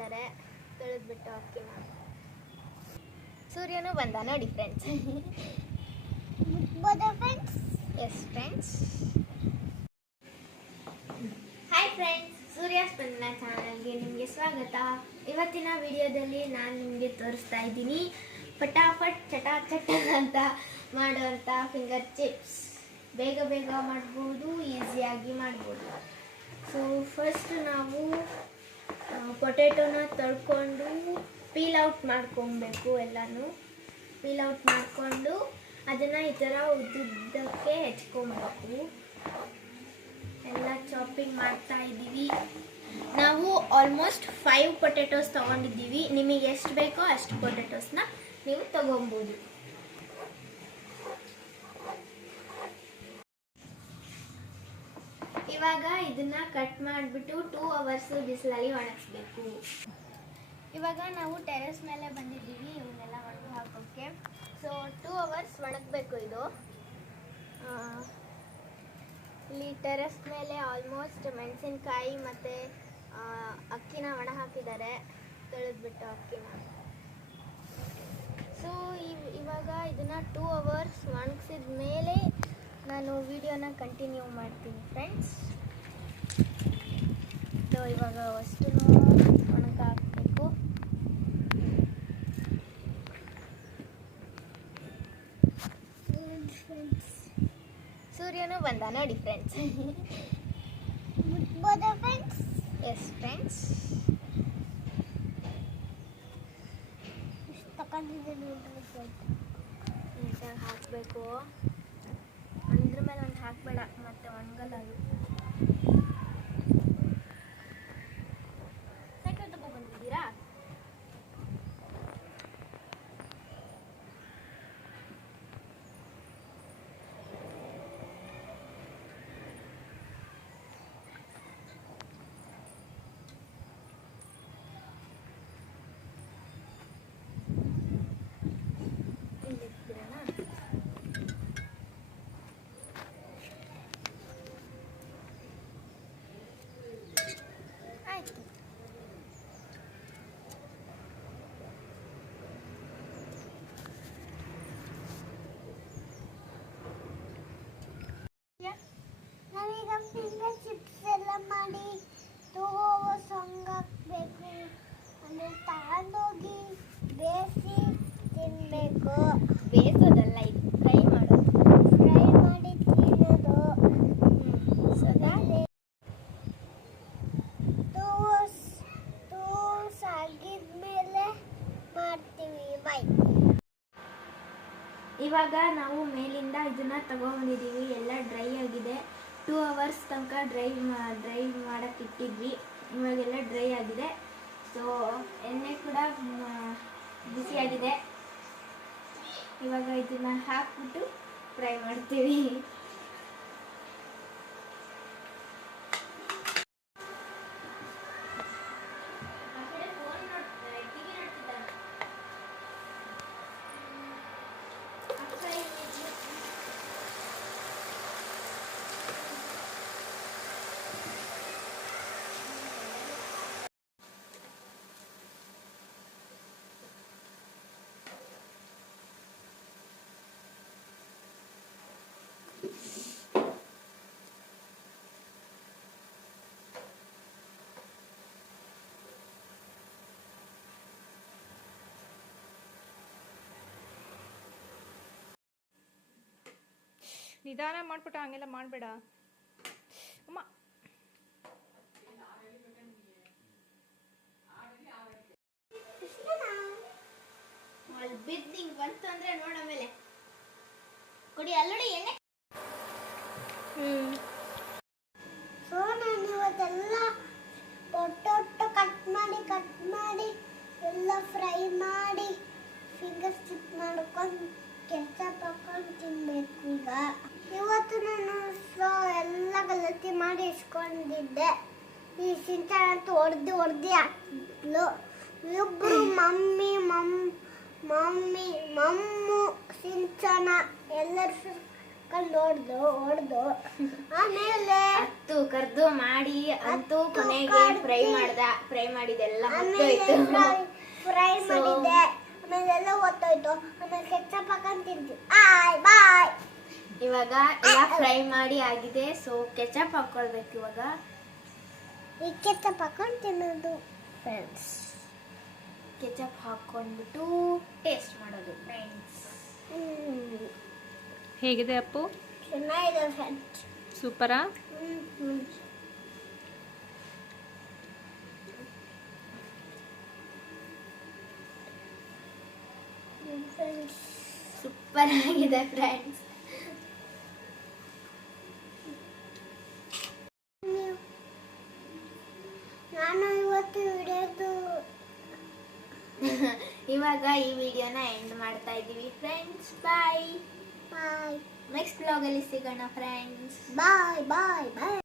ಹಾಕಿದ್ದಾರೆ. ತೊಳೆದ್ಬಿಟ್ಟು ಅಕ್ಕಿನ. ಸೂರ್ಯನು ಬಂದ ನೋಡಿ friends. Yes friends. Hi friends, Surya Spandana ಚಾನಲ್ಗೆ ನಿಮಗೆ ಸ್ವಾಗತ. ಇವತ್ತಿನ ವಿಡಿಯೋದಲ್ಲಿ ನಾನು ನಿಮಗೆ ತೋರಿಸ್ತಾ ಇದ್ದೀನಿ ಫಟಾಫಟ್ ಚಟ ಅಂತ ಮಾಡುವಂಥ ಫಿಂಗರ್ ಚಿಪ್ಸ್. ಬೇಗ ಮಾಡ್ಬೋದು, ಈಸಿಯಾಗಿ ಮಾಡ್ಬೋದು. ಸೊ ಫಸ್ಟ್ ನಾವು ಪೊಟೆಟೊನ ತೊಳ್ಕೊಂಡು ಪೀಲ್ ಔಟ್ ಮಾಡ್ಕೊಬೇಕು. ಎಲ್ಲನೂ ಪೀಲ್ ಔಟ್ ಮಾಡಿಕೊಂಡು ಅದನ್ನು ಈ ಥರ ಉದ್ದುದ್ದಕ್ಕೆ ಹೆಚ್ಕೊಬೇಕು. ಎಲ್ಲ ಚಾಪಿಂಗ್ ಮಾಡ್ತಾ ಇದ್ದೀವಿ. ನಾವು ಆಲ್ಮೋಸ್ಟ್ 5 ಪೊಟೆಟೋಸ್ ತೊಗೊಂಡಿದ್ದೀವಿ. ನಿಮಗೆ ಎಷ್ಟು ಬೇಕೋ ಅಷ್ಟು ಪೊಟೆಟೋಸ್ನ ನೀವು ತಗೊಬೋದು. ಇವಾಗ ಇದನ್ನ ಕಟ್ ಮಾಡಿಬಿಟ್ಟು 2 ಅವರ್ಸ್ ಬಿಸಿಲಲ್ಲಿ ಒಣಗಿಸ್ಬೇಕು. ಇವಾಗ ನಾವು ಟೆರೆಸ್ ಮೇಲೆ ಬಂದಿದ್ದೀವಿ ಇವನ್ನೆಲ್ಲ ಒಣಗಿ ಹಾಕೋಕ್ಕೆ. ಸೊ 2 ಅವರ್ಸ್ ಒಣಗಬೇಕು. ಇದು ಇಲ್ಲಿ ಟೆರೆಸ್ ಮೇಲೆ ಆಲ್ಮೋಸ್ಟ್ ಮೆಣಸಿನ್ಕಾಯಿ ಮತ್ತು ಅಕ್ಕಿನ ಒಣ ಹಾಕಿದ್ದಾರೆ. ತೊಳೆದ್ಬಿಟ್ಟು ಅಕ್ಕಿನ. ಸೊ ಇವಾಗ ಇದನ್ನು 2 ಅವರ್ಸ್ ಒಣಗಿಸಿದ ಮೇಲೆ ನಾನು ವಿಡಿಯೋನ ಕಂಟಿನ್ಯೂ ಮಾಡ್ತೀನಿ ಫ್ರೆಂಡ್ಸ್. ಸೊ ಇವಾಗ ಅಷ್ಟು ಒಣಗ ಹಾಕಬೇಕು. ಸೂರ್ಯನು ಬಂದ ನೋಡಿ ಫ್ರೆಂಡ್ಸ್. Yes friends. ನೀಟಾಗಿ ಹಾಕಬೇಕು. ಒಂದ್ರ ಮೇಲೆ ಒಂದು ಹಾಕಬೇಡ, ಮತ್ತೆ ಒಣಗಲ್ಲ ಅದು. ಸೈಕಲ್ ತಗೋ ಬಂದಿದ್ದೀರಾ? ನಾವೀಗ ಫಿಂಗರ್ ಚಿಪ್ಸ್ ಎಲ್ಲ ಮಾಡಿ 2 ಅವರ್ಸ್ ಹಾಕಬೇಕು. ಆಮೇಲೆ ತಗೊಂಡೋಗಿ ಬೇಯಿಸಿ ತಿನ್ನಬೇಕು. ಬೇಯಿಸೋದಲ್ಲ, ಇದು ಫ್ರೈ ಮಾಡೋದು. ಫ್ರೈ ಮಾಡಿ ತಿನ್ನೋದು. ಸದಾನೆ 2 ಅವರ್ಸ್ ಆಗಿದ್ಮೇಲೆ ಮಾಡ್ತೀವಿ. ಬೈ. ಇವಾಗ ನಾವು ಮೇಲಿಂದ ಇದನ್ನ ತಗೊಂಡಿದ್ದೀವಿ. ಎಲ್ಲ ಡ್ರೈ ಆಗಿದೆ. 2 ಅವರ್ಸ್ ತನಕ ಡ್ರೈ ಮಾಡಕ್ಕೆ ಇಟ್ಟಿದ್ವಿ. ಇವಾಗೆಲ್ಲ ಡ್ರೈ ಆಗಿದೆ. ಸೊ ಎಣ್ಣೆ ಕೂಡ ಬಿಸಿಯಾಗಿದೆ. ಇವಾಗ ಇದನ್ನ ಹಾಕ್ಬಿಟ್ಟು ಫ್ರೈ ಮಾಡ್ತೀವಿ. ನಿಧಾನ ಮಾಡ್ಬಿಟ್ಟು ಹಂಗೆಲ್ಲ ಮಾಡಬೇಡ ಅಮ್ಮ. ಬಿದ್ದಿಂಗ್ ಬಂತು ಅಂದ್ರೆ ನೋಡ ಮೇಲೆ ಕೊಡಿ ಅಲ್ಲೋಡಿ ಎಣ್ಣೆ. ಸೊ ನಾನು ಇವತ್ತೆಲ್ಲ ಪೊಟೊಟೊ ಕಟ್ ಮಾಡಿ ಎಲ್ಲ ಫ್ರೈ ಮಾಡಿ ಫಿಂಗರ್ ಚಿಪ್ ಮಾಡ್ಕೊಂಡು ಕೆಚಪ್ ಹಾಕೊಂಡು ತಿನ್ಬೇಕು. ಈಗ ಇವತ್ತು ನಾನು ಎಲ್ಲ ಗಲತಿ ಮಾಡಿ ಇಸ್ಕೊಂಡಿದ್ದೆ. ಈ ಸಿಂಚನ ಅಂತೂ ಹೊಡೆದು ಹಾಕಿದ್ಲು. ಇಬ್ಬರು ಮಮ್ಮು ಸಿಂಚನ ಎಲ್ಲರೂ ಹೊಡೆದು ಆಮೇಲೆ ಹತ್ತು ಕರ್ದು ಮಾಡಿ ಅಂತೂ ಕೊನೆಗೆ ಫ್ರೈ ಮಾಡಿದೆಲ್ಲ ಹೊತ್ತೋಯ್ತು. ಫ್ರೈ ಮಾಡಿದ್ದೆ ಆಮೇಲೆ ಎಲ್ಲ ಹೊತ್ತೋಯ್ತು. ಆಮೇಲೆ ಕೆಚ್ಚಪ್ ಹಾಕೊಂಡು ತಿಂತೀವಿ. ಬಾಯ್. ಇವಾಗ ಎಲ್ಲ ಫ್ರೈ ಮಾಡಿ ಆಗಿದೆ. ಸೊ ಕೆಚಪ್ ಹಾಕೊಳ್ಬೇಕು ಇವಾಗ. ಈ ಕೆಚ್ಚಪ್ ಹಾಕೊಂಡು ತಿನ್ನೋದು ಫ್ರೆಂಡ್ಸ್. ಕೆಚಪ್ ಹಾಕೊಂಡ್ಬಿಟ್ಟು ಟೇಸ್ಟ್ ಮಾಡೋದು ಫ್ರೆಂಡ್ಸ್. ಹೇಗಿದೆ ಅಪ್ಪು? ಚೆನ್ನಾಗಿದೆ ಫ್ರೆಂಡ್ಸ್. ಸೂಪರಾ? ಸೂಪರ್ ಆಗಿದೆ ಫ್ರೆಂಡ್ಸ್. ನಾನು ಇವತ್ತು ವಿಡಿಯೋದು ಇವಾಗ ಈ ವಿಡಿಯೋನ ಎಂಡ್ ಮಾಡ್ತಾ ಇದ್ದೀವಿ ಫ್ರೆಂಡ್ಸ್. ಬಾಯ್. ಬಾಯ್ ನೆಕ್ಸ್ಟ್ ಬ್ಲಾಗಲ್ಲಿ ಸಿಗೋಣ ಫ್ರೆಂಡ್ಸ್. ಬಾಯ್.